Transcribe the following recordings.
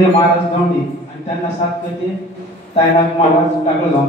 मुंडे महाराज धोंडी आणि त्यांना साथ देते ताईनाथ महाराज टाकळगाव.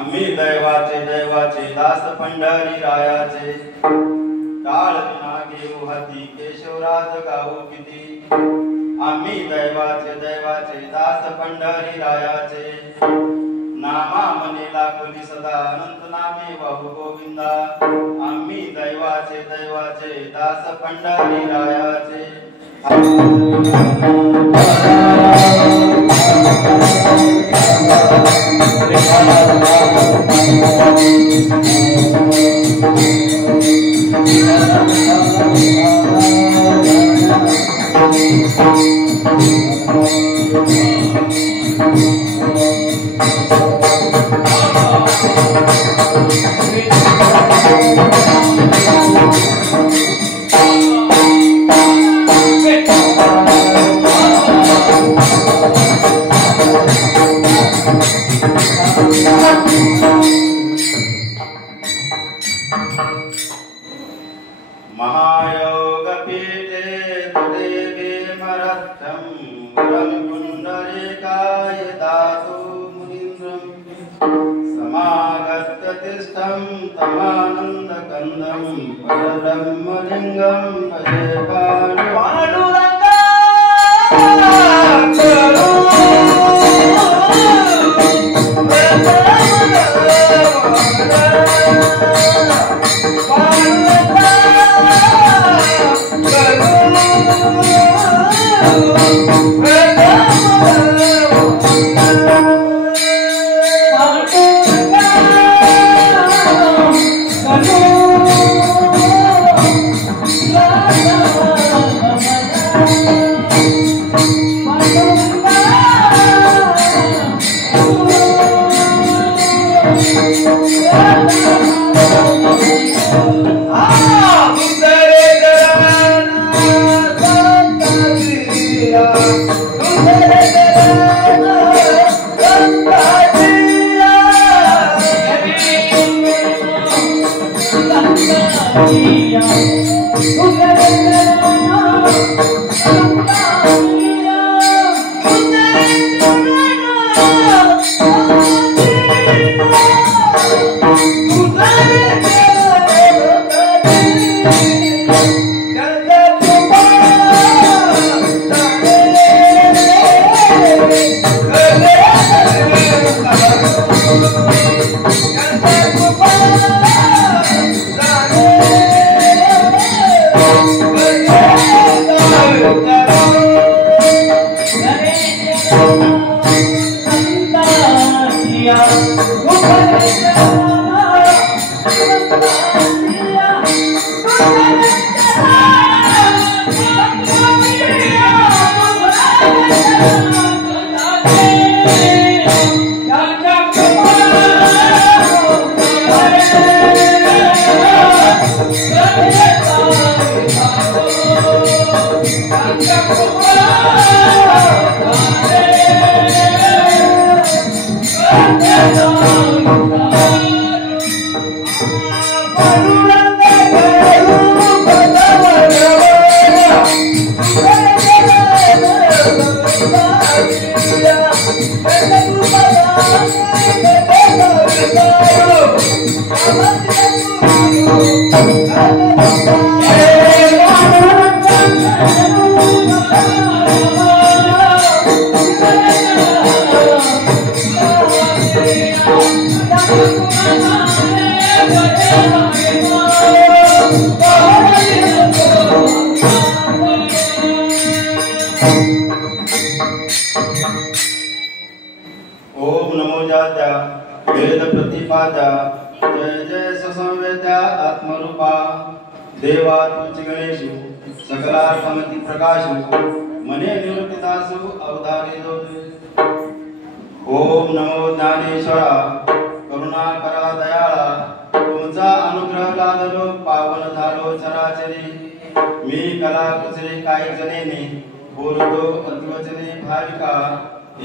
आम्ही दैवाचे दैवाचे दास पंढरी रायाचे टाळ विना घेऊ हाती केशवराज गाऊ किती आम्ही दैवाचे दैवाचे दास पंढरी रायाचे नामा मनीला कुली सदा अनंत नामे वाहू गोविंदा आम्ही दैवाचे दैवाचे दास पंढरी रायाचे महायोग पीठे देवे मरत्थं वरं पुण्डरीकाय दातु मुनीन्द्रं समागत्य तिष्ठं तमानन्दकन्दं परब्रह्मलिङ्गं भजे पाण्डुरङ्गा Bye. ओम नमो जात्या वेद प्रतिपाद्या जय जय ससंवेद्या आत्मरूपा देवा तुझ गणेशु सकलार्थमति प्रकाशु मने निवृत्तिदासु अवधारी जोते। ओम नमो ज्ञानेश्वरा करुणाकरा दयाळा तुमचा अनुग्रह लादलो पावन झालो चराचरी मी कला कुचरे काही जनेने बोलतो अतिवचने भाविका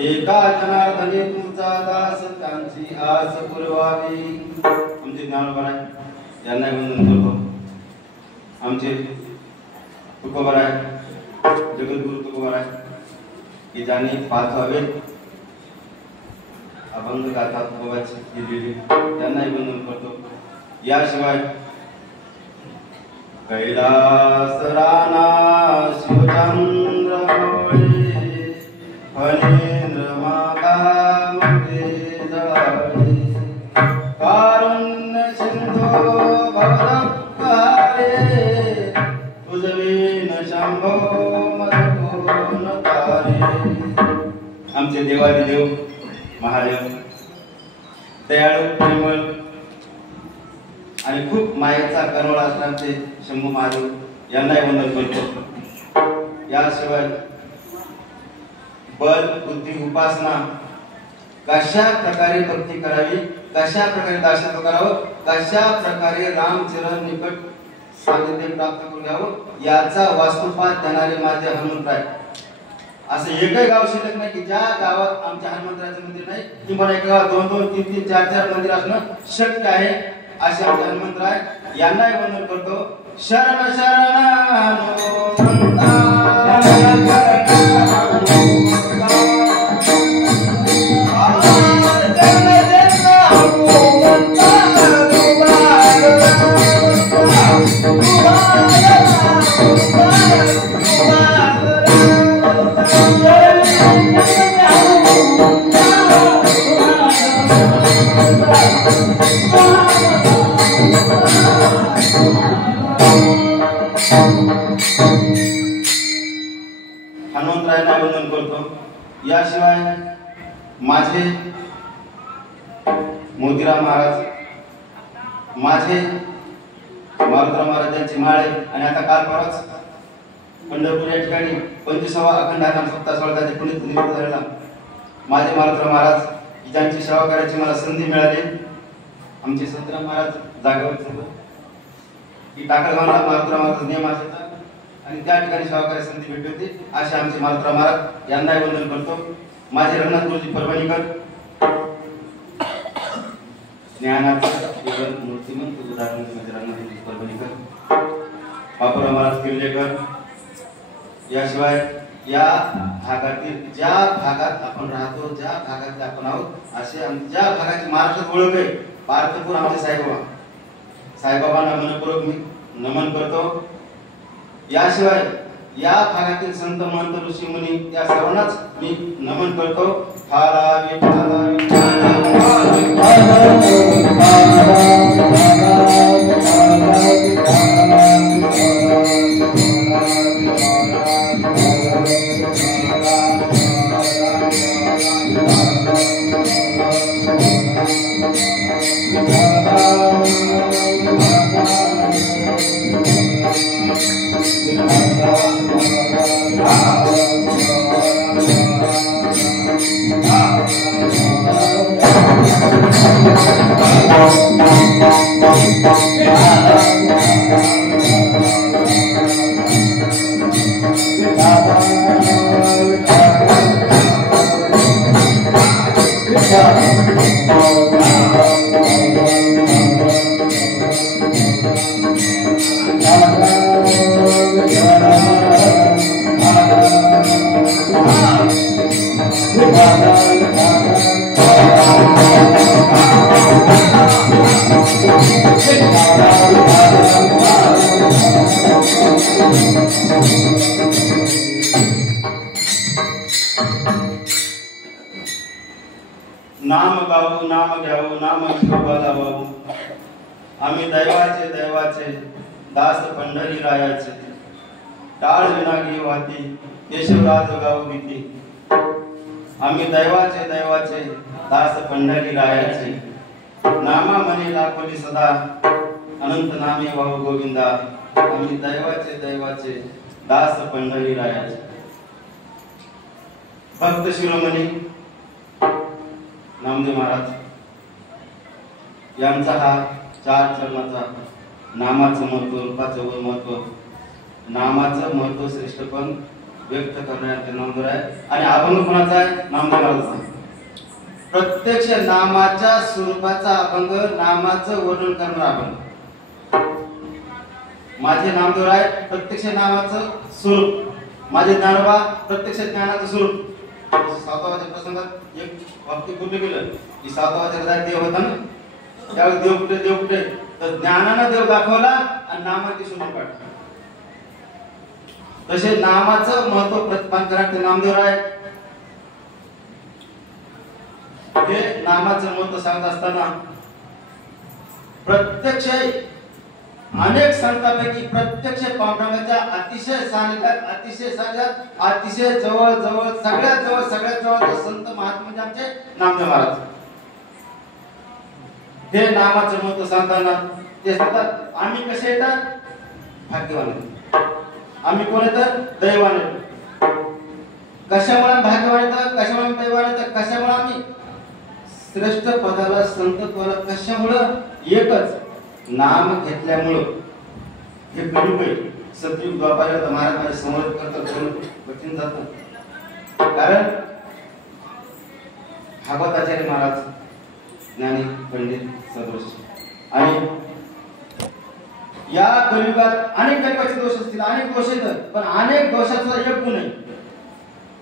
एका जनार्दने तुमचा दास त्यांची आस पुरवावी। आमचे ज्ञानोबा यांना वंदन करतो। आमचे तुकोबा जगद्गुरु तुकोबा की ज्यांनी 5 हवेत अभंग गातात तुकोबाची केलेली त्यांनाही वंदन करतो। याशिवाय कैलास राणा शिवचंद्र फणेंद्र माता मुक्ती जाळे कारुण्य सिंधू भवदक्कारे तुझवीन शंभो मधुन तारे। आमचे देवादिदेव महादेव दयाळू प्रेमळ आणि खूप मायेचा करुणा असणारे शंभू महादेव यांनाही वंदन करतो। याशिवाय बल बुद्धी उपासना कशा प्रकारे भक्ती करावी, कशा प्रकारे दासत्व करावं, कशा प्रकारे रामचरण निकट सानिध्य प्राप्त करून घ्यावं याचा वास्तुपात देणारे माझे हनुमंतराय। असं एकही गाव शिल्लक नाही की ज्या गावात आमच्या हनुमंतराचं मंदिर नाही किंवा एका गावात 2-2, 3-3, 4-4 मंदिर असणं शक्य आहे। असे आमचे हनुमंतराय यांनाही वंदन करतो। शरण शरण हनुमंता हनुमंतरायांना वंदन करतो। याशिवाय माझे मोतीराम महाराज, माझे मारुतराव महाराजांची माळे आणि आता काल परवाच पंढरपूर या ठिकाणी 25वा अखंड हरिनाम सप्ताह सोहळ्याचे पुनीत निमित्त झालेला माझे मारुतराव महाराज ज्यांची सेवा करायची मला संधी मिळाली। आमचे संतराम महाराज जागेवर की टाकळगावला मारुतराव महाराज नियम असायचा आणि त्या ठिकाणी सेवा करायची संधी भेटली होती। असे आमचे मारुतराव महाराज यांनाही वंदन करतो। माझे रघुनाथ गुरुजी परभणीकर ज्ञानाचं केवळ मूर्तिमंत उदाहरण म्हणजे रघुनाथ गुरुजी परभणीकर, बापूराव महाराज किर्लेकर। याशिवाय या भागातील ज्या भागात आपण राहतो, ज्या भागात आपण आहोत असे ज्या भागाची महाराष्ट्रात ओळख आहे पार्थपूर आमचे साईबाबा, साईबाबांना मनपूर्वक मी नमन करतो। याशिवाय या भागातील संत महंत ऋषी मुनी या सर्वांनाच मी नमन करतो। फाला विठाला विठाला नाम गाऊ नाम घ्याऊ नाम विठोबाला वाहू आम्ही दैवाचे दैवाचे दास पंढरी रायाचे टाळ विनागी वाती केशवराज गाऊ भीती आम्ही दैवाचे दैवाचे दास पंढरी रायाचे नामा मने दाखवली सदा अनंत नामे वाहू गोविंदा आम्ही दैवाचे दैवाचे दास पंढरी रायाचे भक्त शिरोमणी नामदेव महाराज यांचा हा 4 चरणाचा नामाचं महत्व रूपाचं महत्व नामाचं महत्व श्रेष्ठपण व्यक्त करण्याचे नामदेव आहे आणि अभंग कोणाचा आहे नामदेव महाराजांचा प्रत्यक्ष नामाच्या स्वरूपाचा अभंग नामाचं वर्णन करणारा अभंग माझे नामदेव आहे प्रत्यक्ष नामाचं स्वरूप माझे ज्ञानोबा प्रत्यक्ष ज्ञानाचं स्वरूप सातवाच्या प्रसंगात एक वाक्य पूर्ण केलं की सातवाच्या हृदयात देव होता ना त्यावेळेस देव कुठे तर ज्ञानानं देव दाखवला आणि नामाची शोधून काढला तसे नामाचं महत्व प्रतिपादन करणारे नामदेव आहे ते नामाचं महत्व सांगत असताना प्रत्यक्ष अनेक संतांपैकी प्रत्यक्ष पांडुरंगाच्या अतिशय सानिध्यात अतिशय सानिध्यात अतिशय जवळ जवळ सगळ्यात जवळ संत महात्मा म्हणजे आमचे नामदेव महाराज हे नामाचं महत्व सांगताना ते सांगतात आम्ही कसे येतात भाग्यवान आम्ही कोण येतात दैवान कशामुळे भाग्यवान येतात कशामुळे दैवान येतात कशामुळे आम्ही श्रेष्ठ पदाला संतत्वाला कशामुळे एकच नाम घेतल्यामुळं हे कलियुग आहे सतयुग द्वापार महाराज माझे समोर करतात कठीण जातं कारण भागवताचार्य महाराज ज्ञानी पंडित सदृश आणि या कलियुगात अनेक प्रकारचे दोष असतील अनेक दोष येतात पण अनेक दोषाचा एक गुण आहे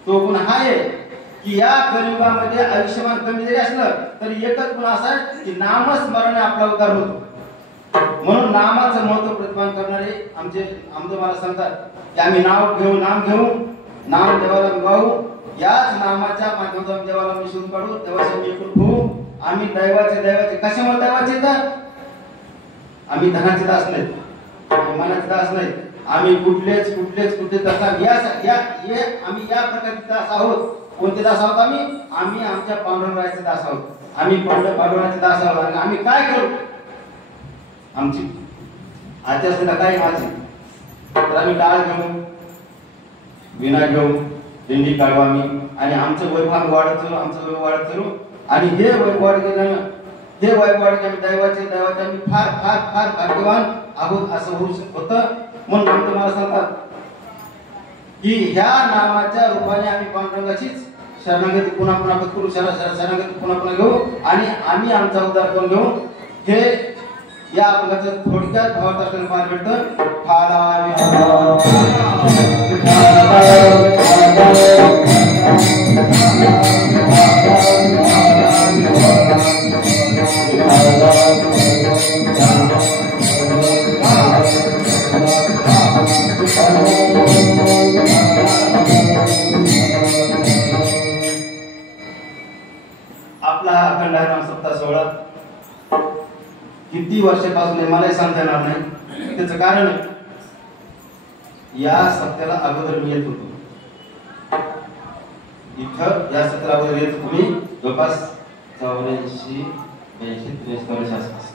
तो गुण हा आहे की या कलियुगामध्ये आयुष्यमान कमी जरी असलं तरी एकच गुण असा आहे की नामस्मरणाने आपला उद्धार होतो म्हणून नामाचं महत्व प्रतिपादन करणारे आमचे आमदेव महाराज सांगतात की आम्ही नाम घेऊ नाम देवाला गाऊ याच नामाच्या माध्यमातून देवाला मी शोध काढू देवाचे मी एकूण होऊ आम्ही दैवाचे कशामुळे दैवाचे तर आम्ही धनाचे दास नाहीत मनाचे दास नाहीत आम्ही कुठलेच दास आम्ही या प्रकारचे दास आहोत कोणते दास आहोत आम्ही आमच्या पांडुरंगाचे दास आहोत आम्ही पांडुरंगाचे दास आहोत आणि आम्ही काय करू आमची आचारसंहिता काय माझी तर आम्ही टाळ घेऊ विना घेऊ दिंडी काढू आम्ही आणि आमचं वैभव वाढत चालू आणि हे वैभव आम्ही दैवाचे आम्ही फार भाग्यवान आहोत असं होऊ होतं म्हणून आमचं मला सांगतात की ह्या नामाच्या रूपाने आम्ही पांडुरंगाचीच शरणागती पुन्हा करू शरणागती पुन्हा घेऊ आणि आम्ही आमचा उद्धार करून घेऊ हे या अभंगाचं थोडक्यात भावार्थ असलेलं पाहायला भेटतं आपला हा अखंड नाम सप्ताह सोहळा किती वर्षापासून मलाही सांगता येणार नाही त्याचं कारण या सप्त्याला अगोदर मी येत होतो इथं या सप्त्याला अगोदर येत होतो मी जवळपास 84 वर्षाच्या आसपास.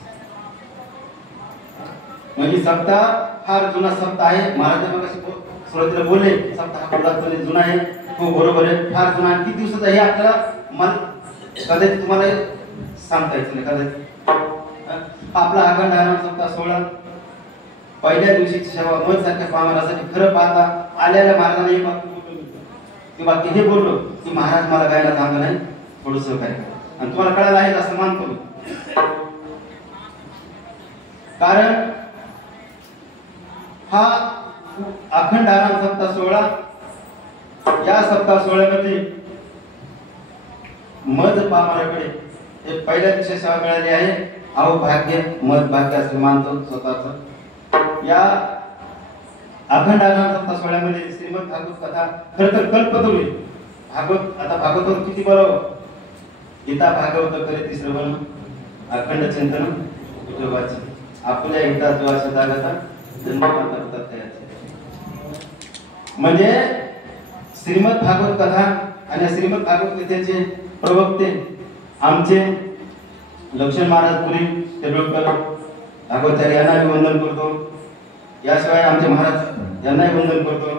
म्हणजे सप्ताह फार जुना सप्ताह आहे. महाराज मग सुरुवातीला बोलले सप्ताह पुरातन जुना आहे. हो बरोबर आहे, फार जुना. किती दिवसाचा हे आपल्याला कदाचित तुम्हाला सांगता येत नाही. कदाचित आपला अखंड हनुमान सप्ताह 16 पहिल्या दिवशीची सेवा मन सारख्या पामरासाठी खरं पाहता आलेल्या महाराजांना एक वाक्य बोललो ते वाक्य हे बोललो की महाराज मला गायला चांगलं नाही, थोडं सहकार्य करा. आणि तुम्हाला कळायला आहे असं मानतो. कारण हा अखंड हनुमान सप्ताह 16 या सप्ताह 16 मध्ये मध पामराकडे हे पहिल्या दिवशी सेवा मिळाली आहे. अहो भाग्य मध भाग्य असं मानतो स्वतःच. या अखंड हनुमान सप्ताह 16 मध्ये श्रीमद भागवत कथा खरं तर कल्पतरू भागवत. आता भागवत किती बोलावं. गीता भागवत करे श्रवण अखंड चिंतन उपयोगाचे आपल्या हिताच वाचता जन्म करतात त्याचे. म्हणजे श्रीमद भागवत कथा आणि श्रीमद भागवत कथेचे प्रवक्ते आमचे लक्ष्मण महाराज पुरी तेंडुलकर भागवताचार्य यांना वंदन करतो. याशिवाय आमचे महाराज यांनाही वंदन करतो.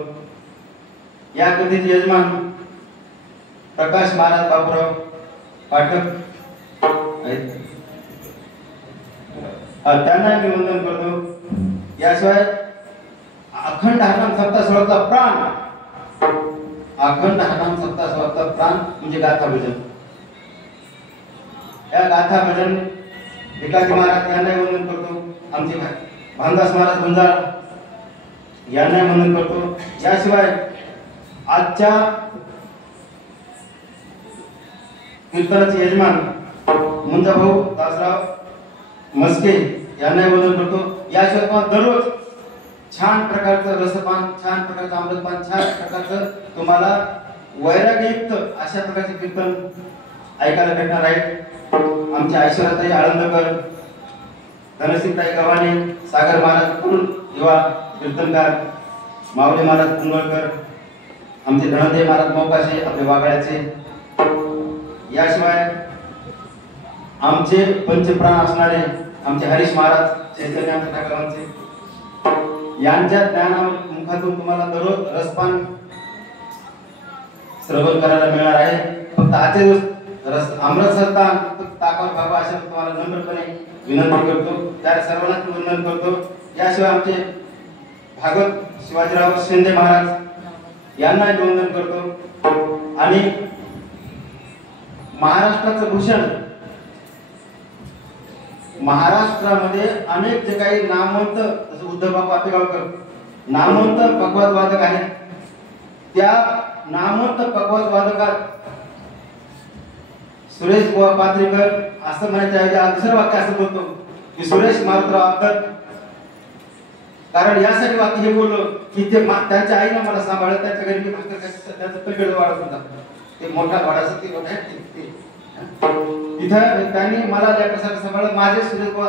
या कथेचे यजमान प्रकाश महाराज बापूराव पाठक आहेत, त्यांना मी वंदन करतो. याशिवाय अखंड हनुमान सप्ताह 16 प्राण अखंड हनुमान सप्ताह 16 प्राण म्हणजे गाथा भजन. या गाथा भजन भिकाजी महाराज यांनाही वंदन करतो. आमचे भानदास महाराज गुंजाळ यांनाही वंदन करतो. याशिवाय आजच्या कीर्तनाचे यजमान मुंजा भाऊ दासराव मस्के यांनाही वंदन करतो. याशिवाय तुम्हाला दररोज छान प्रकारचं रसपान, छान प्रकारचं अमृतपान, छान प्रकारचं तुम्हाला वैराग्ययुक्त अशा प्रकारचे कीर्तन ऐकायला भेटणार आहे. आमचे ऐश्वर्याताई आळंदकर, धनसिंगताई गव्हाणे, सागर महाराज कुरुल युवा कीर्तनकार, माऊली महाराज कुंगळकर, आमचे धनंजय महाराज मोकाशे आपले वागळ्याचे. याशिवाय आमचे पंचप्राण असणारे आमचे हरीश महाराज चैतन्य आमच्या ठाकरांचे यांच्या ज्ञानामुखातून तुम्हाला दररोज रसपान श्रवण करायला मिळणार आहे. फक्त आजचे दिवस अमृतसरतान ताकद बाबा अशा तुम्हाला नम्रपणे विनंती करतो. त्या सर्वांना वंदन करतो. याशिवाय आमचे भागवत शिवाजीराव शिंदे महाराज यांना वंदन करतो. आणि महाराष्ट्राचं भूषण महाराष्ट्रामध्ये अनेक जे काही नामवंत जसं उद्धव बापू आपेगावकर नामवंत पखवाज वादक आहेत. त्या नामवंत पखवाज वादकात सुरेश बुवा पात्रेकर असं म्हणायच्या दुसरं वाक्य असं बोलतो की सुरेश मारुतराव अब्दर. कारण यासाठी वाक्य हे बोललो की ते त्यांच्या आईनं मला सांभाळत, त्यांच्या घरी मी त्यांचं पेगड वाढत होता. ते मोठा वाडाचं ते मोठा तिथं त्यांनी मला लेकरासारखं सांभाळलं. माझे सुरेश बुवा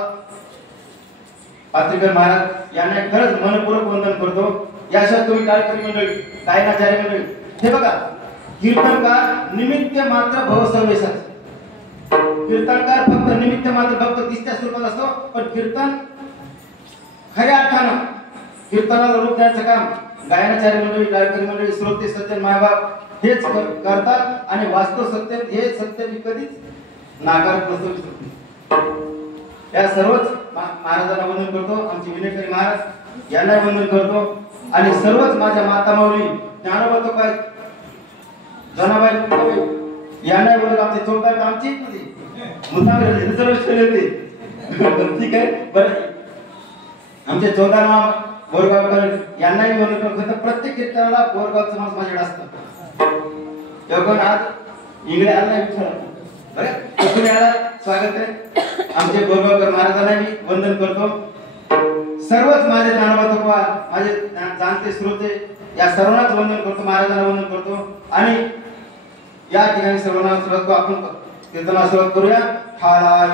पात्रेकर महाराज यांना खरंच मनपूर्वक वंदन करतो. याशिवाय तुम्ही कार्यक्रम मंडळी, गायनाचार्य मंडळी, हे बघा कीर्तनकार निमित्त मात्र भवसवेशाच. कीर्तनकार फक्त निमित्त मात्र फक्त दिसत्या स्वरूपात असतो. पण कीर्तन खऱ्या अर्थानं कीर्तनाला रूप द्यायचं काम गायनाचार्य मंडळी, कार्यक्रम मंडळी, श्रोते, सज्जन, मायबाप हेच करतात. आणि वास्तव सत्य हे सत्य मी कधीच नाकारत नसतो. या सर्वच महाराजांना वंदन करतो. आमचे विनयकारी महाराज यांना वंदन करतो. आणि सर्वच माझ्या माता माऊली ज्ञानोबा तुकाबाई जनाबाई यांना वंदन. आमचे चौदाट आमची मुद्दाम रिझर्वेशन केले होते. ठीक आहे बरं. आमचे 14 बोरगावकर यांनाही वंदन करतो. प्रत्येक कीर्तनाला बोरगावचं माणूस माझ्याकडे असतं. तेव्हा आज इंगळे आला नाही विचारलं बरं तुम्ही आला स्वागत आहे. आमचे बोरगावकर महाराजांना मी वंदन करतो. सर्वच माझे ज्ञानोबा तुकोबा माझे जाणते श्रोते या सर्वांनाच वंदन करतो. महाराजांना वंदन करतो. आणि या ठिकाणी सर्वांना सुरुवात आपण कीर्तनाला सुरुवात करूया. ठाळा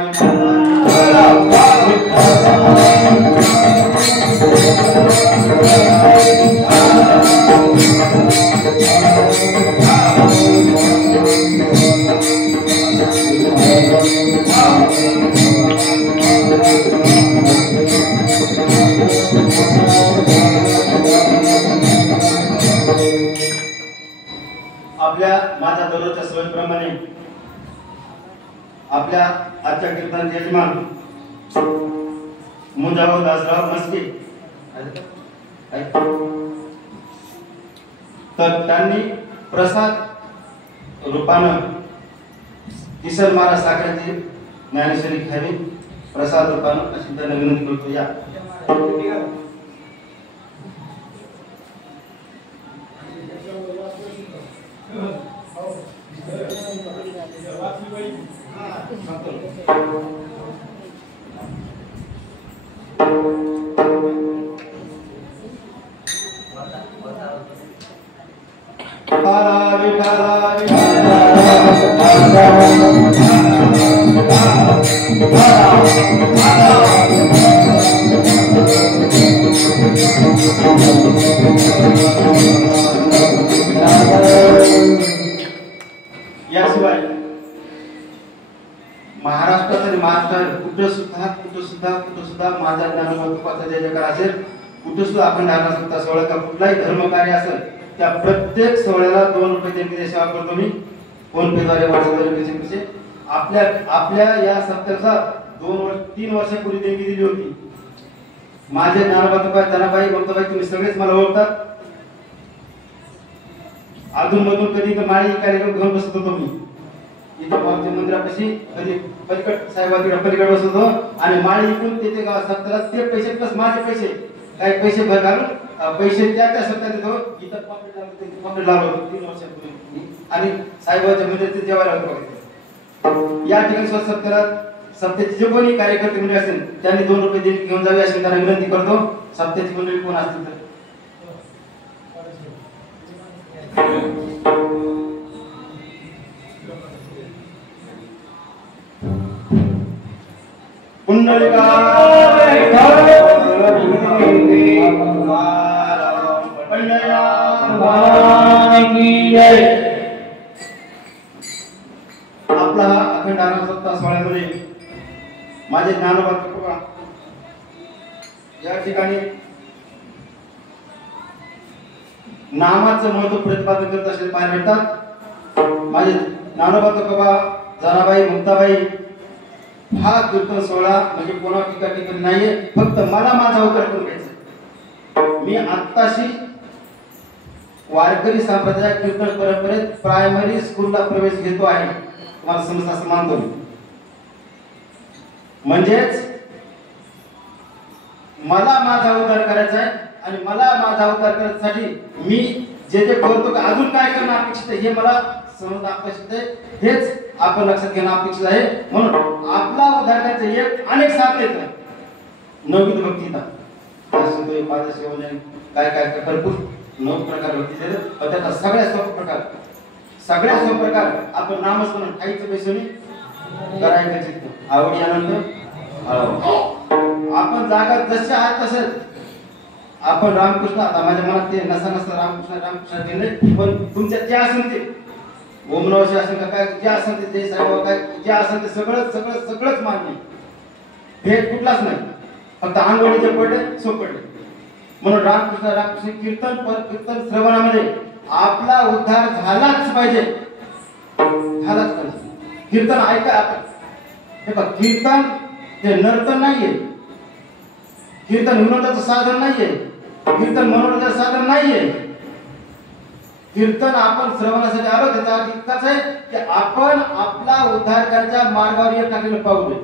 आपल्या माझ्या दररोजच्या सवयीप्रमाणे आपल्या आजच्या कीर्तनाचे यजमान मुंजाभाऊ दासराव मस्के तर त्यांनी प्रसाद रूपानं किशोर महाराज साखरेची ज्ञानेश्वरी घ्यावी प्रसाद रूपानं अशी त्यांना विनंती करतो. या याशिवाय महाराष्ट्रात आणि महाराष्ट्रात कुठं सुद्धा माझा ज्ञानोबाचा जय जयकार असेल, कुठं सुद्धा आपण धारणा सोहळा का कुठलाही धर्म कार्य असेल त्या प्रत्येक सोहळ्याला 2 रुपये देणगी सेवा करतो मी. फोन पेद्वारे पैसे आपल्या या सप्ताहाचा 3 वर्षापूर्वी देणगी दिली होती. माझे ज्ञानोबा जनाबाई ममताबाई तुम्ही सगळेच मला ओळखतात. अधूनमधून कधी माळी कार्यक्रम घेऊन बसत होतो मी इथं पावते मंदिरापाशी, कधी पलीकड साहेबांकडे पलीकड बसत होतो आणि माळी इकून तिथे गावात सप्ताहाला ते पैसे प्लस माझे पैसे काही पैसे भर घालून पैसे त्या सप्ताहात देतो. इथं पॉकेट लावलं होतं 3 वर्षापूर्वी आणि साहेबांच्या मंदिरात जेवायला होतो. या ठिकाणी सप्ताहाला सप्त्याचे जे कोणी कार्यकर्ते मंडळी असेल त्यांनी 2 रुपये देणगी घेऊन जावे अशी त्यांना विनंती करतो. सप्त्याची मंडळी कोण असतील तर पुंडलिका आपला अखंड सप्ताह सोहळ्यामध्ये माझे ज्ञानोबा या ठिकाणी नामाचं महत्व प्रतिपादन करत असलेले पाहायला मिळतात. माझे ज्ञानोबा तुकोबा जनाबाई मुक्ताबाई हा कीर्तन सोहळा म्हणजे कोणा ठिकाणी नाहीये, फक्त मला माझा अवतार करून घ्यायचा. मी आत्ताशी वारकरी संप्रदाय कीर्तन परंपरेत प्रायमरी स्कूलला प्रवेश घेतो आहे. तुम्हाला समजत असं मानतो. म्हणजेच मला माझा अवतार करायचा आहे आणि मला माझा अवतार करण्यासाठी मी जे करतो अजून काय करणं अपेक्षित आहे हे मला समजणं अपेक्षित आहे. हेच आपण लक्षात घेणं अपेक्षित आहे. म्हणून आपला उद्धारण्याचे एक अनेक साधन येतात. नवविध भक्तीता काय काय भरपूर 9 प्रकार भक्ती पण त्याचा सगळ्यात सोपा प्रकार आपण नामस्मरण ठाईचं पैसोनी करायचं चित्त आवडी आनंद आपण जागा जसे आहात तसंच आपण रामकृष्ण आता माझ्या मनात ते नसा रामकृष्ण केले पण तुमच्या जे असेल ते ओम नमः शिवाय असेल काय जे असेल ते जय साईबाबा काय जे असेल ते सगळंच मान्य. भेद कुठलाच नाही. फक्त अंगवळीचे पडले सोपडले. म्हणून रामकृष्ण कीर्तन श्रवणामध्ये आपला उद्धार झालाच पाहिजे. कीर्तन ऐका आपण. हे बघ कीर्तन हे नर्तन नाहीये. कीर्तन विनोदाचं साधन नाहीये. कीर्तन मनोरंजनाचं साधन नाहीये. कीर्तन आपण श्रवणासाठी आलो त्याचा अर्थ इतकाच आहे की आपण आपला उद्धार करण्याच्या मार्गावर एक टाकलेलं पाऊल आहे.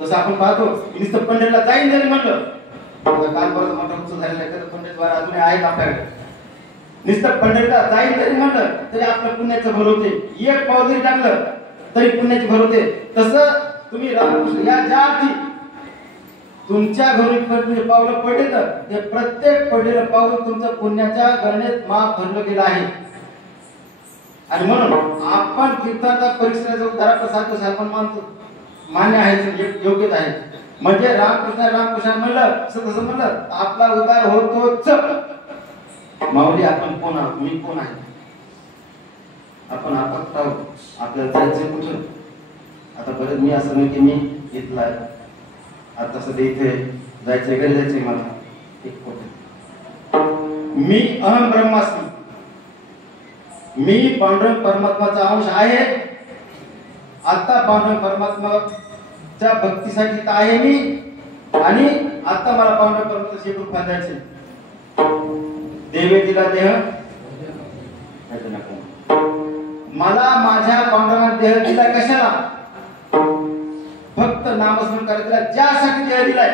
जसं आपण पाहतो नुसतं पंडितला जाईन जरी म्हणलं काल परत मोठा उत्सव झालेला आहे पंडित द्वारा अजून आहेत आपल्याकडे. नुसतं पंडितला जाईन जरी म्हणलं तरी आपल्या पुण्याचं भर होते. एक पाऊल जरी टाकलं तरी पुण्याची भर होते. तसं तुम्ही रामकृष्ण या ज्या अर्थी तुमच्या घरी पावलं पडले तर ते प्रत्येक पडलेलं पाऊल तुमचं पुण्याच्या गणनेत माप भरलं गेलं आहे. आणि म्हणून आपण कीर्तनाचा परीक्षेचा उद्धाराचा आपण मानतो मान्य आहे योग्यच आहे. म्हणजे रामकृष्ण म्हणलं तसं म्हणलं आपला उद्धार होतोच. माऊली आपण कोण आहोत मी कोण आहे आपण आपत आहोत आपल्याला जायचं कुठून आता परत मी असं नाही की मी इथला आहे, आता सध्या इथे जायचंय घरी जायचंय मला एक कोटी. मी अहम ब्रह्मास्मी, मी पांडुरंग परमात्माचा अंश आहे. आता पांडुरंग परमात्माच्या भक्तीसाठी तर आहे मी, आणि आता मला पांडुरंग परमात्माचे रूप बांधायचे. देवे दिला देह, मला माझ्या पांडुरंगाने देह दिला कशाला? फक्त नामस्मरण करायला. ज्यासाठी देह दिलाय,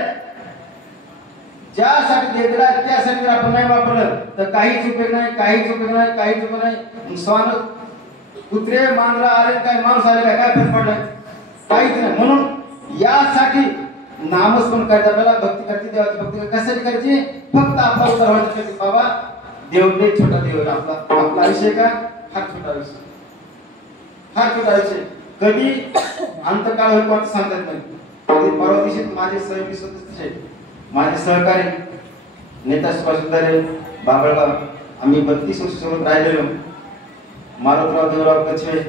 ज्यासाठी देह दिलाय त्यासाठी आपण नाही वापरलं तर काहीच उपयोग नाही, काहीच उपयोग नाही, काहीच उपयोग नाही. स्वान कुत्रे मांजरा आले काय, माणूस आले काय फरक पडलाय? काहीच नाही. म्हणून यासाठी नामस्मरण करायचं, आपल्याला भक्ती करते, देवाची भक्ती कशासाठी करायची? फक्त आपला उद्धार व्हायचा. बाबा देव लय छोटा देव, आपला आयुष्य का फार छोटा आयुष्य, फार छोटा आयुष्य. कधी अंतकाळ होईल कोणतं सांगता येत नाही. कधी परवा दिवशी माझे सहयोगी सदस्य, माझे सहकारी नेता सुभाष सुतारे बाबळगाव, आम्ही 32 वर्ष सोबत राहिलेलो. मारुतराव देवराव कछवे,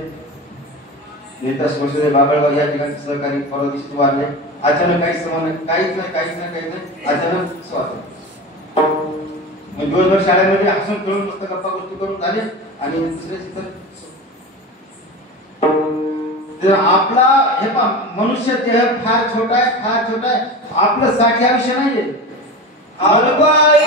नेता सुभाष सुतारे बाबळगाव या ठिकाणी सहकारी परवा दिवशी वारले. अचानक काहीच संबंध, काहीच नाही. अचानक स्वार्थ. मग दिवसभर शाळेमध्ये हसून खेळून मस्त गप्पा गोष्टी करून झाले, आणि दुसऱ्या आपला हे पा मनुष्य देह फार छोटा आहे, फार छोटा आहे. आपलं साठी हा विषय नाहीये. Bye.